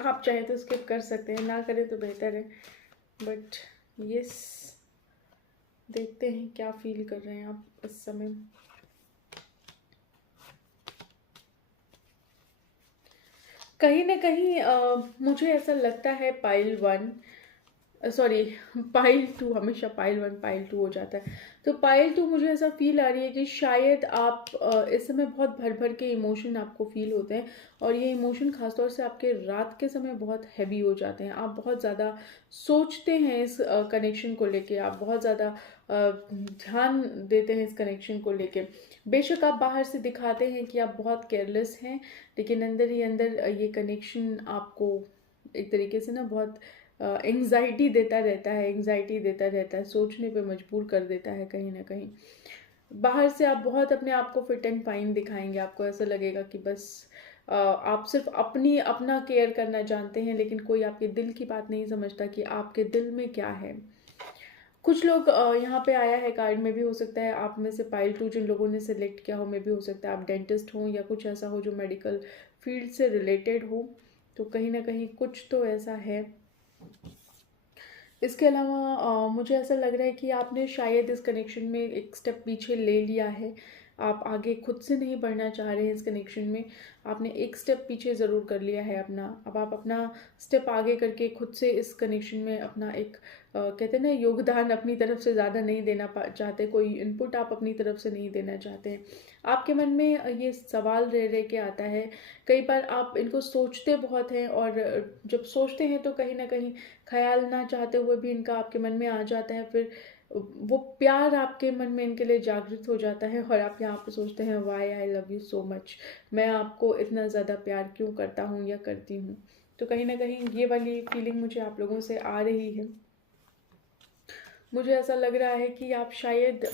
आप चाहे तो स्किप कर सकते हैं, ना करें तो बेहतर है, बट यस देखते हैं क्या फील कर रहे हैं आप इस समय। कहीं ना कहीं मुझे ऐसा लगता है पाइल 1 सॉरी पाइल 2, हमेशा पाइल 1 पाइल 2 हो जाता है। तो पाइल 2 मुझे ऐसा फील आ रही है कि शायद आप इस समय बहुत भर भर के इमोशन आपको फील होते हैं और ये इमोशन खासतौर से आपके रात के समय बहुत हैवी हो जाते हैं। आप बहुत ज़्यादा सोचते हैं इस कनेक्शन को लेके, आप बहुत ज़्यादा ध्यान देते हैं इस कनेक्शन को लेके। बेशक आप बाहर से दिखाते हैं कि आप बहुत केयरलेस हैं, लेकिन अंदर ही अंदर ये कनेक्शन आपको एक तरीके से ना बहुत एंग्जाइटी देता रहता है, एंग्जाइटी देता रहता है, सोचने पे मजबूर कर देता है कहीं ना कहीं। बाहर से आप बहुत अपने आप को फिट एंड फाइन दिखाएंगे, आपको ऐसा लगेगा कि बस आप सिर्फ अपना केयर करना जानते हैं, लेकिन कोई आपके दिल की बात नहीं समझता कि आपके दिल में क्या है। कुछ लोग यहाँ पे आया है कार्ड में भी हो सकता है आप में से पाइल 2 जिन लोगों ने सिलेक्ट किया हो, में भी हो सकता है आप डेंटिस्ट हो या कुछ ऐसा हो जो मेडिकल फील्ड से रिलेटेड हो, तो कहीं ना कहीं कुछ तो ऐसा है। इसके अलावा मुझे ऐसा लग रहा है कि आपने शायद इस कनेक्शन में एक स्टेप पीछे ले लिया है। आप आगे खुद से नहीं बढ़ना चाह रहे हैं इस कनेक्शन में, आपने एक स्टेप पीछे ज़रूर कर लिया है अपना। अब आप अपना स्टेप आगे करके खुद से इस कनेक्शन में अपना एक कहते हैं ना योगदान अपनी तरफ से ज़्यादा नहीं देना चाहते, कोई इनपुट आप अपनी तरफ से नहीं देना चाहते हैं। आपके मन में ये सवाल रह रह के आता है, कई बार आप इनको सोचते बहुत हैं और जब सोचते हैं तो कहीं ना कहीं ख्याल ना चाहते हुए भी इनका आपके मन में आ जाता है, फिर वो प्यार आपके मन में इनके लिए जागृत हो जाता है और आप यहाँ पे सोचते हैं why I love you so much, मैं आपको इतना ज़्यादा प्यार क्यों करता हूँ या करती हूँ। तो कहीं ना कहीं ये वाली फीलिंग मुझे आप लोगों से आ रही है। मुझे ऐसा लग रहा है कि आप शायद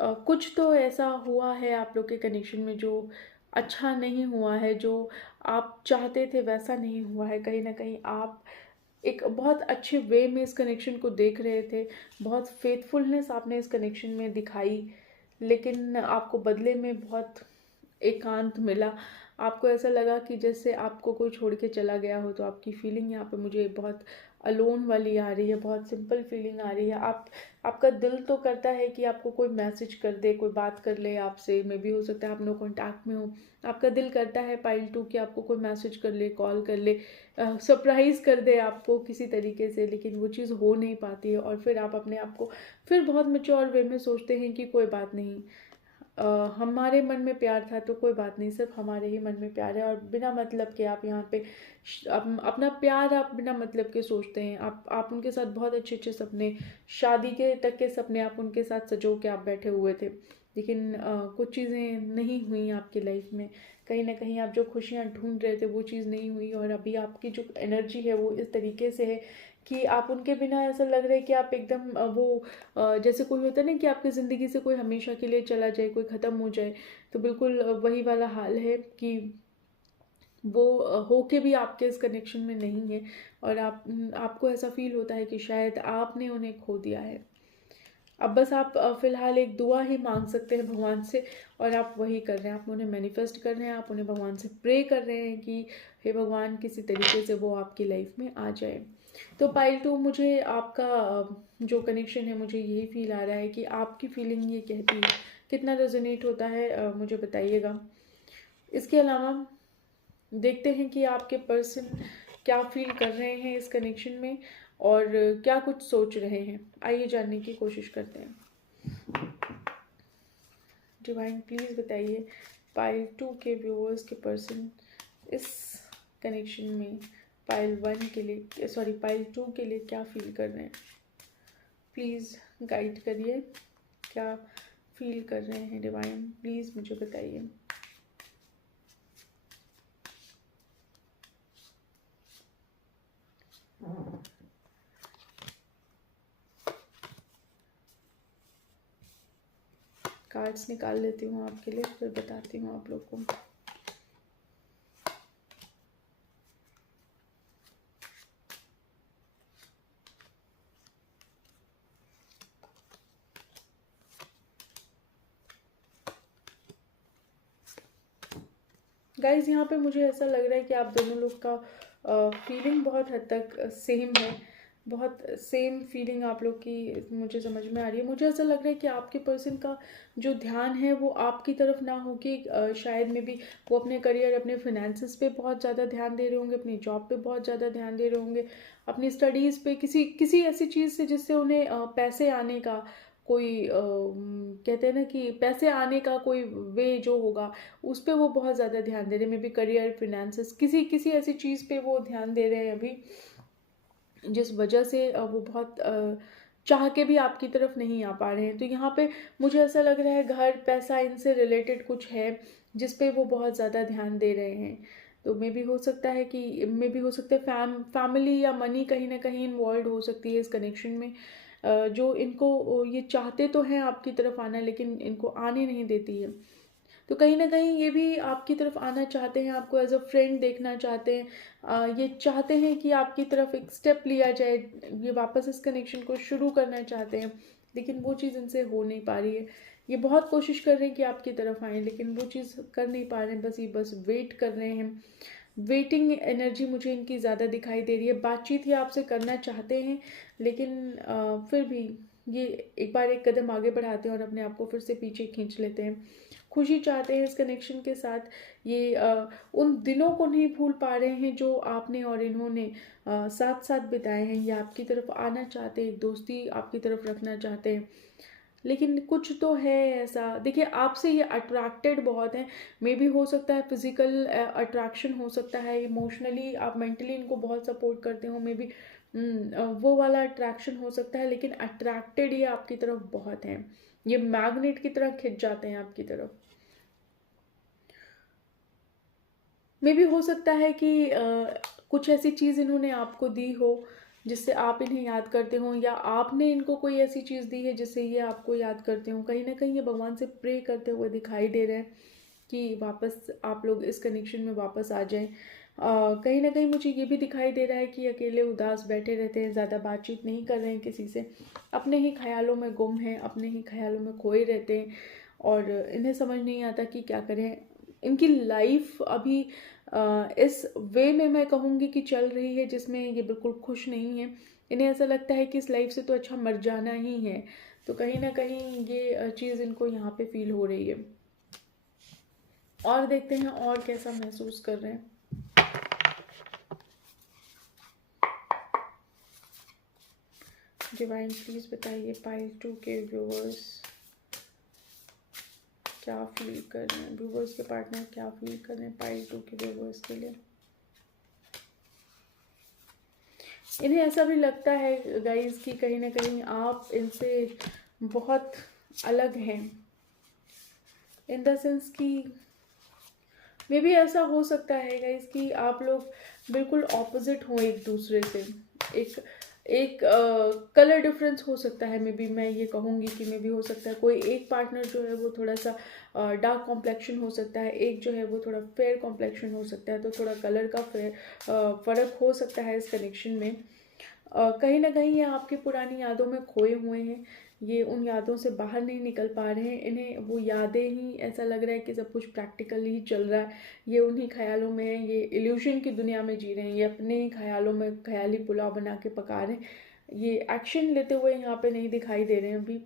कुछ तो ऐसा हुआ है आप लोग के कनेक्शन में जो अच्छा नहीं हुआ है, जो आप चाहते थे वैसा नहीं हुआ है। कहीं ना कहीं आप एक बहुत अच्छे वे में इस कनेक्शन को देख रहे थे, बहुत फेथफुलनेस आपने इस कनेक्शन में दिखाई, लेकिन आपको बदले में बहुत एकांत मिला। आपको ऐसा लगा कि जैसे आपको कोई छोड़ के चला गया हो। तो आपकी फीलिंग यहाँ पे मुझे बहुत अलोन वाली आ रही है, बहुत सिंपल फीलिंग आ रही है। आपका दिल तो करता है कि आपको कोई मैसेज कर दे, कोई बात कर ले आपसे, मे भी हो सकता है आप नो कॉन्टैक्ट में हो। आपका दिल करता है पाइल 2 कि आपको कोई मैसेज कर ले, कॉल कर ले, सरप्राइज़ कर दे आपको किसी तरीके से, लेकिन वो चीज़ हो नहीं पाती है और फिर आप अपने आप को फिर बहुत मैच्योर वे में सोचते हैं कि कोई बात नहीं, हमारे मन में प्यार था तो कोई बात नहीं, सिर्फ हमारे ही मन में प्यार है, और बिना मतलब के आप यहाँ पे अपना प्यार आप बिना मतलब के सोचते हैं। आप उनके साथ बहुत अच्छे अच्छे सपने, शादी के तक के सपने आप उनके साथ सजो के आप बैठे हुए थे, लेकिन कुछ चीज़ें नहीं हुई आपकी लाइफ में। कहीं ना कहीं आप जो खुशियाँ ढूंढ रहे थे वो चीज़ नहीं हुई, और अभी आपकी जो एनर्जी है वो इस तरीके से है कि आप उनके बिना ऐसा लग रहा है कि आप एकदम जैसे कोई होता है ना कि आपकी ज़िंदगी से कोई हमेशा के लिए चला जाए, कोई ख़त्म हो जाए, तो बिल्कुल वही वाला हाल है कि वो होके भी आपके इस कनेक्शन में नहीं है, और आपको ऐसा फील होता है कि शायद आपने उन्हें खो दिया है। अब बस आप फ़िलहाल एक दुआ ही मांग सकते हैं भगवान से, और आप वही कर रहे हैं, आप उन्हें मैनिफेस्ट कर रहे हैं, आप उन्हें भगवान से प्रे कर रहे हैं कि हे भगवान किसी तरीके से वो आपकी लाइफ में आ जाए। तो पाइल 2, मुझे आपका जो कनेक्शन है मुझे यही फील आ रहा है कि आपकी फीलिंग ये कहती है, कितना रेजोनेट होता है मुझे बताइएगा। इसके अलावा देखते हैं कि आपके पर्सन क्या फील कर रहे हैं इस कनेक्शन में, और क्या कुछ सोच रहे हैं। आइए जानने की कोशिश करते हैं। डिवाइन प्लीज़ बताइए पाइल 2 के व्यूअर्स के पर्सन इस कनेक्शन में पाइल 1 के लिए, सॉरी पाइल 2 के लिए क्या फील कर रहे हैं। प्लीज़ गाइड करिए, क्या फील कर रहे हैं डिवाइन, प्लीज़ मुझे बताइए। कार्ड्स निकाल लेती हूँ आपके लिए, फिर बताती हूँ आप लोग को। गाइज यहाँ पे मुझे ऐसा लग रहा है कि आप दोनों लोग का फीलिंग बहुत हद तक सेम है, बहुत सेम फीलिंग आप लोग की मुझे समझ में आ रही है। मुझे ऐसा लग रहा है कि आपके पर्सन का जो ध्यान है वो आपकी तरफ ना हो कि शायद में भी वो अपने करियर, अपने फिनेंसेस पे बहुत ज़्यादा ध्यान दे रहे होंगे, अपनी जॉब पे बहुत ज़्यादा ध्यान दे रहे होंगे, अपनी स्टडीज़ पे, किसी ऐसी चीज़ से जिससे उन्हें पैसे आने का कोई कहते हैं ना कि पैसे आने का कोई वे जो होगा उस पे वो बहुत ज़्यादा ध्यान दे रहे हैं। मे बी करियर, फिनेंसेस, किसी किसी ऐसी चीज़ पे वो ध्यान दे रहे हैं अभी, जिस वजह से वो बहुत चाह के भी आपकी तरफ नहीं आ पा रहे हैं। तो यहाँ पे मुझे ऐसा लग रहा है घर, पैसा, इनसे रिलेटेड कुछ है जिस पे वो बहुत ज़्यादा ध्यान दे रहे हैं। तो मे भी हो सकता है कि फैमिली या मनी कहीं ना कहीं इन्वॉल्व हो सकती है इस कनेक्शन में, जो इनको ये चाहते तो हैं आपकी तरफ आना, लेकिन इनको आने नहीं देती है। तो कहीं ना कहीं ये भी आपकी तरफ आना चाहते हैं, आपको एज अ फ्रेंड देखना चाहते हैं, ये चाहते हैं कि आपकी तरफ एक स्टेप लिया जाए, ये वापस इस कनेक्शन को शुरू करना चाहते हैं, लेकिन वो चीज़ इनसे हो नहीं पा रही है। ये बहुत कोशिश कर रहे हैं कि आपकी तरफ आएँ, लेकिन वो चीज़ कर नहीं पा रहे हैं, बस वेट कर रहे हैं। वेटिंग एनर्जी मुझे इनकी ज़्यादा दिखाई दे रही है। बातचीत ही आपसे करना चाहते हैं, लेकिन फिर भी ये एक बार एक कदम आगे बढ़ाते हैं और अपने आप को फिर से पीछे खींच लेते हैं। खुशी चाहते हैं इस कनेक्शन के साथ, ये उन दिनों को नहीं भूल पा रहे हैं जो आपने और इन्होंने साथ साथ बिताए हैं। ये आपकी तरफ आना चाहते हैं, दोस्ती आपकी तरफ रखना चाहते हैं, लेकिन कुछ तो है ऐसा। देखिए आपसे ये अट्रैक्टेड बहुत हैं, मे भी हो सकता है फिजिकल अट्रैक्शन हो सकता है, इमोशनली आप मेंटली इनको बहुत सपोर्ट करते हो, मे बी वो वाला अट्रैक्शन हो सकता है, लेकिन अट्रैक्टेड ये आपकी तरफ बहुत हैं, ये मैग्नेट की तरह खिंच जाते हैं आपकी तरफ। मे भी हो सकता है कि कुछ ऐसी चीज़ इन्होंने आपको दी हो जिससे आप इन्हें याद करते हो, या आपने इनको कोई ऐसी चीज़ दी है जिससे ये आपको याद करते हो। कहीं ना कहीं ये भगवान से प्रे करते हुए दिखाई दे रहे हैं कि वापस आप लोग इस कनेक्शन में वापस आ जाएं। कहीं ना कहीं मुझे ये भी दिखाई दे रहा है कि अकेले उदास बैठे रहते हैं, ज़्यादा बातचीत नहीं कर रहे हैं किसी से, अपने ही ख्यालों में गुम हैं, अपने ही ख्यालों में खोए रहते हैं, और इन्हें समझ नहीं आता कि क्या करें। इनकी लाइफ अभी इस वे में मैं कहूँगी कि चल रही है जिसमें ये बिल्कुल खुश नहीं है। इन्हें ऐसा लगता है कि इस लाइफ से तो अच्छा मर जाना ही है। तो कहीं ना कहीं ये चीज़ इनको यहाँ पे फील हो रही है। और देखते हैं और कैसा महसूस कर रहे हैं। डिवाइन प्लीज़ बताइए पाइल 2 के व्यूअर्स क्या फील कर रहे हैं व्यूवर्स के पार्टनर, क्या फील कर रहे हैं पाइल 2 के व्यूवर्स के लिए। इन्हें ऐसा भी लगता है गाइस कि कहीं ना कहीं आप इनसे बहुत अलग हैं, इन द सेंस कि मे बी ऐसा हो सकता है गाइस कि आप लोग बिल्कुल ऑपोजिट हो एक दूसरे से। एक एक कलर डिफरेंस हो सकता है, मे बी मैं ये कहूँगी कि मे बी हो सकता है कोई एक पार्टनर जो है वो थोड़ा सा डार्क कॉम्प्लेक्शन हो सकता है, एक जो है वो थोड़ा फेयर कॉम्प्लेक्शन हो सकता है, तो थोड़ा कलर का फ़र्क हो सकता है इस कनेक्शन में। कहीं ना कहीं ये आपकी पुरानी यादों में खोए हुए हैं, ये उन यादों से बाहर नहीं निकल पा रहे हैं। इन्हें वो यादें ही ऐसा लग रहा है कि सब कुछ प्रैक्टिकली ही चल रहा है, ये उन्हीं ख्यालों में है, ये इल्यूशन की दुनिया में जी रहे हैं, ये अपने ही ख्यालों में ख्याली पुलाव बना के पका रहे हैं। ये एक्शन लेते हुए यहाँ पे नहीं दिखाई दे रहे हैं अभी,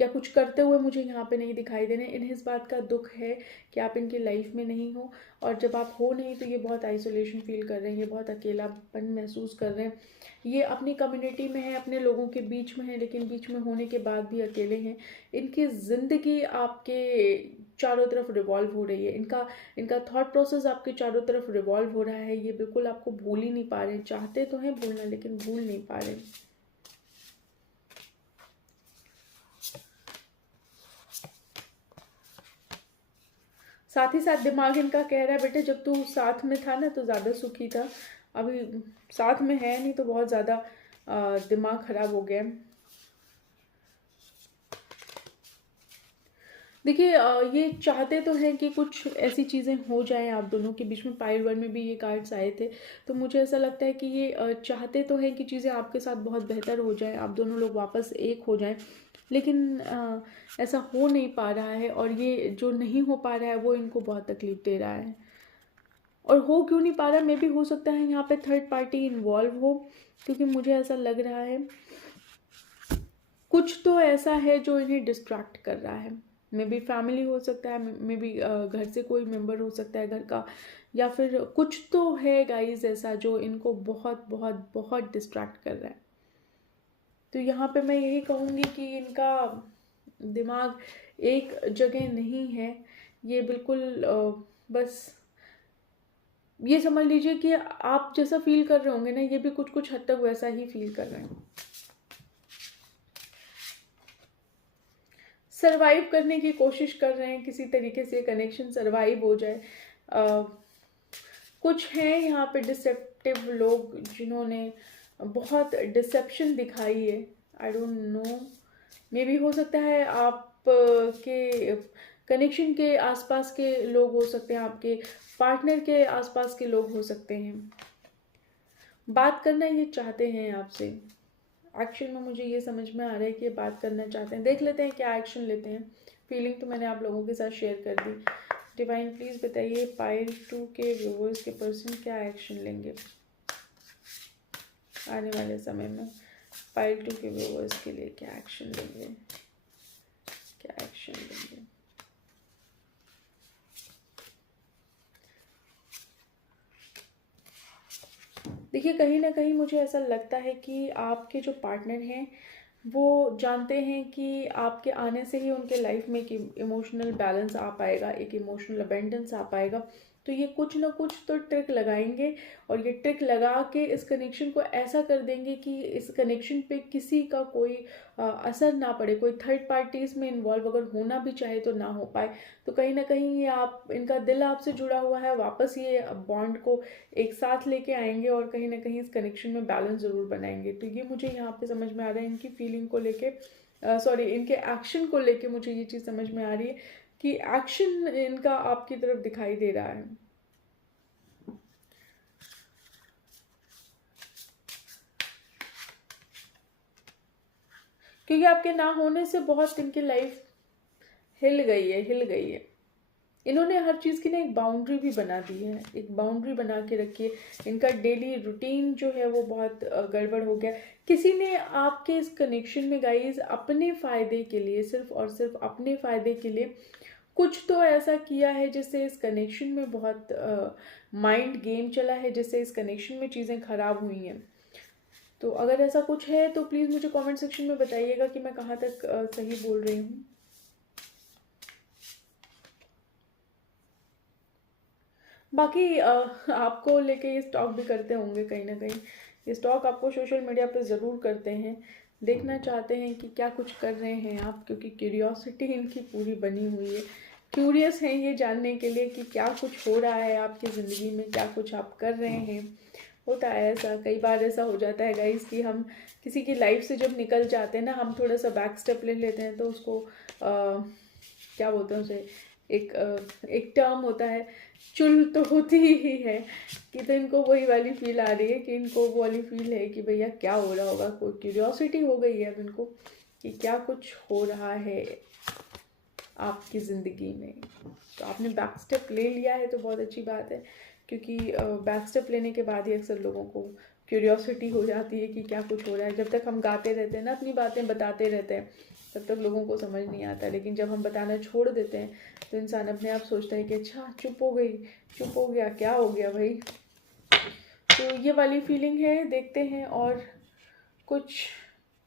या कुछ करते हुए मुझे यहाँ पे नहीं दिखाई दे रहे हैं। इन्हें इस बात का दुख है कि आप इनकी लाइफ में नहीं हो, और जब आप हो नहीं तो ये बहुत आइसोलेशन फील कर रहे हैं, ये बहुत अकेलापन महसूस कर रहे हैं। ये अपनी कम्युनिटी में है, अपने लोगों के बीच में है, लेकिन बीच में होने के बाद भी अकेले हैं। इनकी ज़िंदगी आपके चारों तरफ रिवॉल्व हो रही है, इनका इनका थॉट प्रोसेस आपके चारों तरफ रिवॉल्व हो रहा है। ये बिल्कुल आपको भूल ही नहीं पा रहे हैं, चाहते तो हैं भूलना लेकिन भूल नहीं पा रहे। साथ ही साथ दिमाग इनका कह रहा है बेटे जब तू साथ में था ना तो ज़्यादा सुखी था, अभी साथ में है नहीं तो बहुत ज़्यादा दिमाग खराब हो गया। देखिए ये चाहते तो हैं कि कुछ ऐसी चीज़ें हो जाएं आप दोनों के बीच में, पाइल 1 में भी ये कार्ड्स आए थे, तो मुझे ऐसा लगता है कि ये चाहते तो हैं कि चीज़ें आपके साथ बहुत बेहतर हो जाएं, आप दोनों लोग वापस एक हो जाएं, लेकिन ऐसा हो नहीं पा रहा है, और ये जो नहीं हो पा रहा है वो इनको बहुत तकलीफ दे रहा है। और हो क्यों नहीं पा रहा, मे भी हो सकता है यहाँ पे थर्ड पार्टी इन्वॉल्व हो, क्योंकि मुझे ऐसा लग रहा है कुछ तो ऐसा है जो इन्हें डिस्ट्रैक्ट कर रहा है। मे बी फैमिली हो सकता है, मे बी घर से कोई मेंबर हो सकता है घर का, या फिर कुछ तो है गाइस ऐसा जो इनको बहुत बहुत बहुत डिस्ट्रैक्ट कर रहा है। तो यहाँ पे मैं यही कहूँगी कि इनका दिमाग एक जगह नहीं है, ये बिल्कुल बस ये समझ लीजिए कि आप जैसा फील कर रहे होंगे ना, ये भी कुछ कुछ हद तक वैसा ही फील कर रहे हैं। सरवाइव करने की कोशिश कर रहे हैं, किसी तरीके से कनेक्शन सरवाइव हो जाए। कुछ हैं यहाँ पे डिसेप्टिव लोग जिन्होंने बहुत डिसेप्शन दिखाई है, I don't know, may be हो सकता है आप के कनेक्शन के आसपास के लोग हो सकते हैं, आपके पार्टनर के आसपास के लोग हो सकते हैं, बात करना ये चाहते हैं आपसे। एक्शन में मुझे ये समझ में आ रहा है कि ये बात करना चाहते हैं, देख लेते हैं क्या एक्शन लेते हैं। फीलिंग तो मैंने आप लोगों के साथ शेयर कर दी। डिवाइन प्लीज़ बताइए पाइल 2 के व्यूवर्स के पर्सन क्या एक्शन लेंगे आने वाले समय में, पाइल 2 के व्यूवर्स के लिए क्या एक्शन लेंगे, क्या एक्शन लेंगे। देखिए कहीं ना कहीं मुझे ऐसा लगता है कि आपके जो पार्टनर हैं वो जानते हैं कि आपके आने से ही उनके लाइफ में एक इमोशनल बैलेंस आ पाएगा, एक इमोशनल अबेंडेंस आ पाएगा, तो ये कुछ ना कुछ तो ट्रिक लगाएंगे, और ये ट्रिक लगा के इस कनेक्शन को ऐसा कर देंगे कि इस कनेक्शन पे किसी का कोई असर ना पड़े, कोई थर्ड पार्टी इसमें इन्वॉल्व अगर होना भी चाहे तो ना हो पाए। तो कहीं ना कहीं ये आप, इनका दिल आपसे जुड़ा हुआ है, वापस ये बॉन्ड को एक साथ लेके आएंगे और कहीं ना कहीं इस कनेक्शन में बैलेंस ज़रूर बनाएंगे। तो ये मुझे यहाँ पे समझ में आ रहा है, इनकी फीलिंग को लेके सॉरी इनके एक्शन को लेके मुझे ये चीज़ समझ में आ रही है कि एक्शन इनका आपकी तरफ दिखाई दे रहा है। क्योंकि आपके ना होने से बहुत इनकी लाइफ हिल गई है, हिल गई है। इन्होंने हर चीज़ की ना एक बाउंड्री भी बना दी है, एक बाउंड्री बना के रखी है। इनका डेली रूटीन जो है वो बहुत गड़बड़ हो गया। किसी ने आपके इस कनेक्शन में गाइज अपने फ़ायदे के लिए, सिर्फ और सिर्फ अपने फ़ायदे के लिए कुछ तो ऐसा किया है जिससे इस कनेक्शन में बहुत माइंड गेम चला है, जिससे इस कनेक्शन में चीज़ें ख़राब हुई हैं। तो अगर ऐसा कुछ है तो प्लीज़ मुझे कमेंट सेक्शन में बताइएगा कि मैं कहाँ तक सही बोल रही हूँ। बाकी आपको लेके ये स्टॉक भी करते होंगे कहीं ना कहीं, ये स्टॉक आपको सोशल मीडिया पे ज़रूर करते हैं, देखना चाहते हैं कि क्या कुछ कर रहे हैं आप, क्योंकि क्यूरियोसिटी इनकी पूरी बनी हुई है, क्यूरियस हैं ये जानने के लिए कि क्या कुछ हो रहा है आपकी ज़िंदगी में, क्या कुछ आप कर रहे हैं। होता है ऐसा, कई बार ऐसा हो जाता है गाइस कि हम किसी की लाइफ से जब निकल जाते हैं ना, हम थोड़ा सा बैक स्टेप ले लेते हैं, तो उसको क्या बोलते हैं उसे, एक टर्म होता है, चुल तो होती ही है कि, तो इनको वही वाली फील आ रही है कि इनको वो वाली फील है कि भैया क्या हो रहा होगा, कोई क्यूरियोसिटी हो गई है अब इनको कि क्या कुछ हो रहा है आपकी ज़िंदगी में। तो आपने बैक स्टेप ले लिया है तो बहुत अच्छी बात है, क्योंकि बैक स्टेप लेने के बाद ही अक्सर लोगों को क्यूरियोसिटी हो जाती है कि क्या कुछ हो रहा है। जब तक हम गाते रहते हैं ना, अपनी बातें बताते रहते हैं, तब तक लोगों को समझ नहीं आता, लेकिन जब हम बताना छोड़ देते हैं तो इंसान अपने आप सोचता है कि अच्छा चुप हो गई, चुप हो गया, क्या हो गया भाई। तो ये वाली फीलिंग है, देखते हैं और कुछ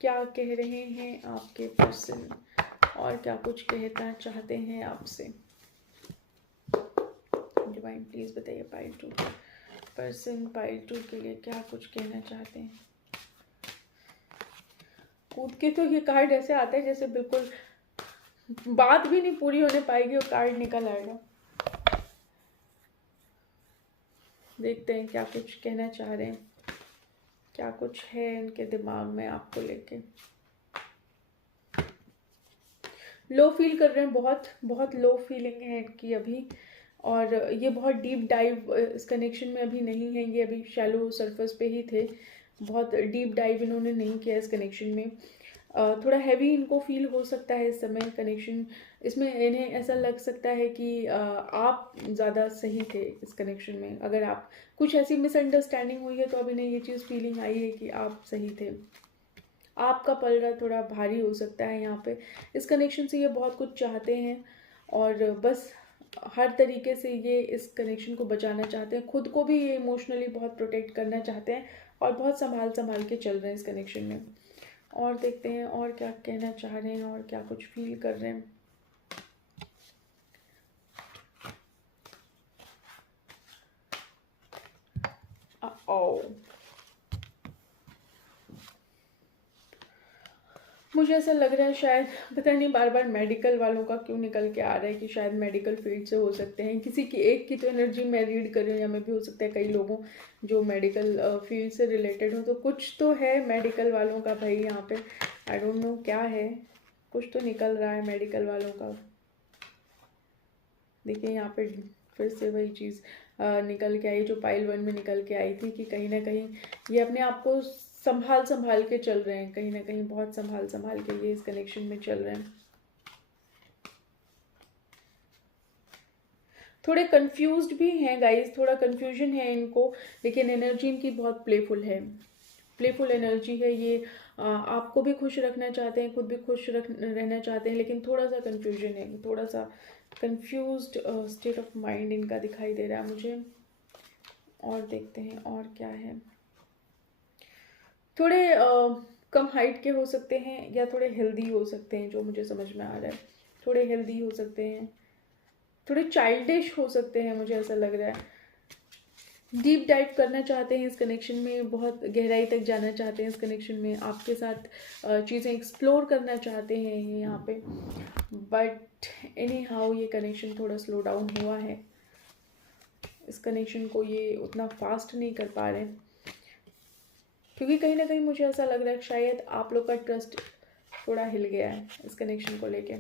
क्या कह रहे हैं आपके पर्सन, और क्या कुछ कहना चाहते हैं आपसे। डिवाइन प्लीज बताइए पाइल 2 पर्सन, पाइल 2 के लिए क्या कुछ कहना चाहते हैं। कूद के तो ये कार्ड ऐसे आता है जैसे बिल्कुल बात भी नहीं पूरी होने पाएगी और कार्ड निकल आएगा। देखते हैं क्या कुछ कहना चाह रहे हैं, क्या कुछ है इनके दिमाग में आपको लेके। लो फील कर रहे हैं, बहुत बहुत लो फीलिंग है इनकी अभी, और ये बहुत डीप डाइव इस कनेक्शन में अभी नहीं है, ये अभी शैलो सरफेस पे ही थे, बहुत डीप डाइव इन्होंने नहीं किया इस कनेक्शन में। थोड़ा हैवी इनको फील हो सकता है इस समय कनेक्शन, इसमें इन्हें ऐसा लग सकता है कि आप ज़्यादा सही थे इस कनेक्शन में। अगर आप कुछ ऐसी मिसअंडरस्टैंडिंग हुई है तो अब इन्हें ये चीज़ फीलिंग आई है कि आप सही थे। आपका पलड़ा थोड़ा भारी हो सकता है यहाँ पे, इस कनेक्शन से ये बहुत कुछ चाहते हैं और बस हर तरीके से ये इस कनेक्शन को बचाना चाहते हैं, खुद को भी ये इमोशनली बहुत प्रोटेक्ट करना चाहते हैं और बहुत संभाल संभाल के चल रहे हैं इस कनेक्शन में। और देखते हैं और क्या कहना चाह रहे हैं और क्या कुछ फील कर रहे हैं। मुझे ऐसा लग रहा है शायद, पता नहीं बार बार मेडिकल वालों का क्यों निकल के आ रहा है कि शायद मेडिकल फील्ड से हो सकते हैं, किसी की एक की तो एनर्जी मैं रीड कर रही हूँ, या मैं भी हो सकता है कई लोगों जो मेडिकल फील्ड से रिलेटेड हो, तो कुछ तो है मेडिकल वालों का भाई यहाँ पे। आई डोंट नो क्या है, कुछ तो निकल रहा है मेडिकल वालों का। देखिए यहाँ पे फिर से वही चीज़ निकल के आई जो पाइल 1 में निकल के आई थी कि कहीं ना कहीं ये अपने आप को संभाल संभाल के चल रहे हैं, कहीं ना कहीं बहुत संभाल संभाल के ये इस कनेक्शन में चल रहे हैं। थोड़े कंफ्यूज्ड भी हैं गाइस, थोड़ा कंफ्यूजन है इनको, लेकिन एनर्जी इनकी बहुत प्लेफुल है, प्लेफुल एनर्जी है ये। आपको भी खुश रखना चाहते हैं, खुद भी खुश रहना चाहते हैं, लेकिन थोड़ा सा कंफ्यूजन है, थोड़ा सा कंफ्यूज्ड स्टेट ऑफ माइंड इनका दिखाई दे रहा है मुझे। और देखते हैं और क्या है। थोड़े कम हाइट के हो सकते हैं या थोड़े हेल्दी हो सकते हैं, जो मुझे समझ में आ रहा है, थोड़े हेल्दी हो सकते हैं, थोड़े चाइल्डिश हो सकते हैं, मुझे ऐसा लग रहा है। डीप डाइव करना चाहते हैं इस कनेक्शन में, बहुत गहराई तक जाना चाहते हैं इस कनेक्शन में, आपके साथ चीज़ें एक्सप्लोर करना चाहते हैं ये यहाँ पे, बट एनी हाउ ये कनेक्शन थोड़ा स्लो डाउन हुआ है, इस कनेक्शन को ये उतना फास्ट नहीं कर पा रहे, क्योंकि कहीं ना कहीं मुझे ऐसा लग रहा है शायद आप लोग का ट्रस्ट थोड़ा हिल गया है इस कनेक्शन को लेके।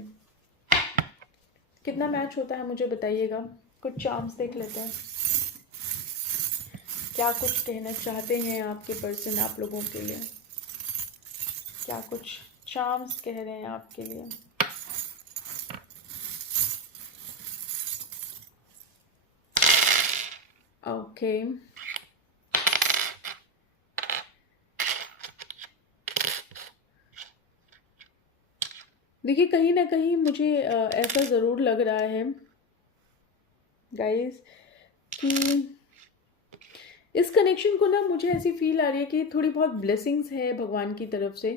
कितना मैच होता है मुझे बताइएगा, कुछ चार्म्स देख लेते हैं, क्या कुछ कहना चाहते हैं आपके पर्सन आप लोगों के लिए, क्या कुछ चार्म्स कह रहे हैं आपके लिए। ओके देखिए, कहीं ना कहीं मुझे ऐसा ज़रूर लग रहा है गाइस कि इस कनेक्शन को ना, मुझे ऐसी फील आ रही है कि थोड़ी बहुत ब्लेसिंग्स है भगवान की तरफ से,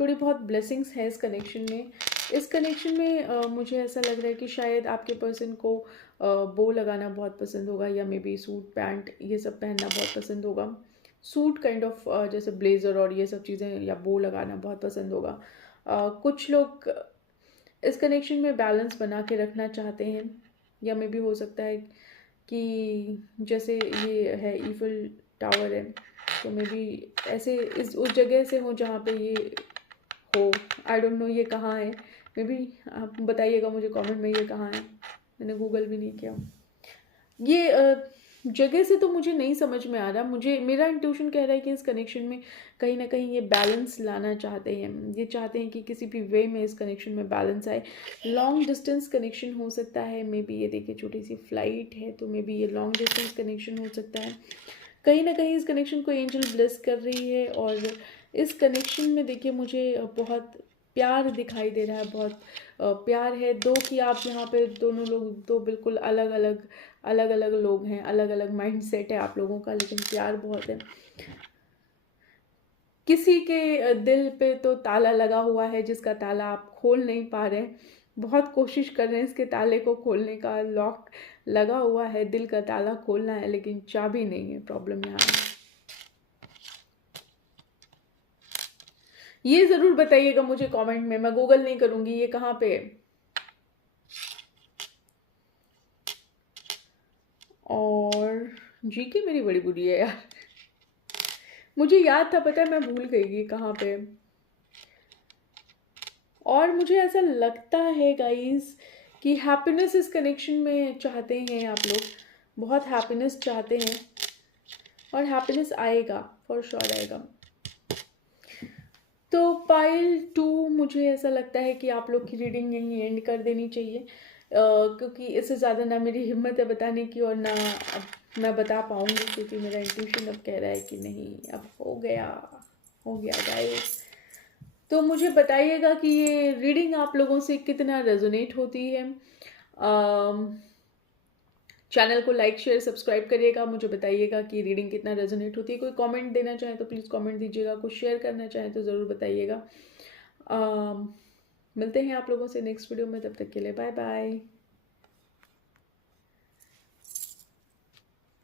थोड़ी बहुत ब्लेसिंग्स है इस कनेक्शन में, इस कनेक्शन में मुझे ऐसा लग रहा है कि शायद आपके पर्सन को बो लगाना बहुत पसंद होगा, या मे बी सूट पैंट ये सब पहनना बहुत पसंद होगा। सूट काइंड ऑफ जैसे ब्लेज़र और ये सब चीज़ें, या बो लगाना बहुत पसंद होगा। कुछ लोग इस कनेक्शन में बैलेंस बना के रखना चाहते हैं, या मे बी हो सकता है कि जैसे ये है ईफिल टावर है, तो मे बी ऐसे इस उस जगह से हो जहाँ पे ये हो। आई डोंट नो ये कहाँ है, मे बी आप बताइएगा मुझे कमेंट में ये कहाँ है, मैंने गूगल भी नहीं किया। ये जगह से तो मुझे नहीं समझ में आ रहा, मुझे मेरा इंट्यूशन कह रहा है कि इस कनेक्शन में कहीं ना कहीं ये बैलेंस लाना चाहते हैं, ये चाहते हैं कि किसी भी वे में इस कनेक्शन में बैलेंस आए। लॉन्ग डिस्टेंस कनेक्शन हो सकता है, मे बी ये देखिए छोटी सी फ्लाइट है, तो मे बी ये लॉन्ग डिस्टेंस कनेक्शन हो सकता है। कहीं ना कहीं इस कनेक्शन को एंजल ब्लेस कर रही है, और इस कनेक्शन में देखिए मुझे बहुत प्यार दिखाई दे रहा है, बहुत प्यार है। दो कि आप यहाँ पे दोनों लोग दो बिल्कुल अलग अलग लोग हैं, अलग अलग माइंड सेट है आप लोगों का, लेकिन प्यार बहुत है। किसी के दिल पे तो ताला लगा हुआ है जिसका ताला आप खोल नहीं पा रहे हैं, बहुत कोशिश कर रहे हैं इसके ताले को खोलने का, लॉक लगा हुआ है, दिल का ताला खोलना है लेकिन चाबी नहीं है, प्रॉब्लम यहाँ है। ये ज़रूर बताइएगा मुझे कमेंट में, मैं गूगल नहीं करूँगी ये कहाँ पे है। और जीके मेरी बड़ी बुरी है यार, मुझे याद था, पता है मैं भूल गई ये कहाँ पे है। और मुझे ऐसा लगता है गाइस कि हैप्पीनेस इस कनेक्शन में चाहते हैं आप लोग, बहुत हैप्पीनेस चाहते हैं, और हैप्पीनेस आएगा, फॉर श्योर आएगा। तो पाइल 2 मुझे ऐसा लगता है कि आप लोग की रीडिंग यहीं एंड कर देनी चाहिए, क्योंकि इससे ज़्यादा ना मेरी हिम्मत है बताने की, और ना अब मैं बता पाऊँगी, क्योंकि मेरा इंट्यूशन अब कह रहा है कि नहीं, अब हो गया गाइस। तो मुझे बताइएगा कि ये रीडिंग आप लोगों से कितना रेजोनेट होती है। चैनल को लाइक शेयर सब्सक्राइब करिएगा, मुझे बताइएगा कि रीडिंग कितना रेजोनेट होती है। कोई कमेंट देना चाहे तो प्लीज़ कमेंट दीजिएगा, कुछ शेयर करना चाहे तो ज़रूर बताइएगा। मिलते हैं आप लोगों से नेक्स्ट वीडियो में, तब तक के लिए बाय बाय।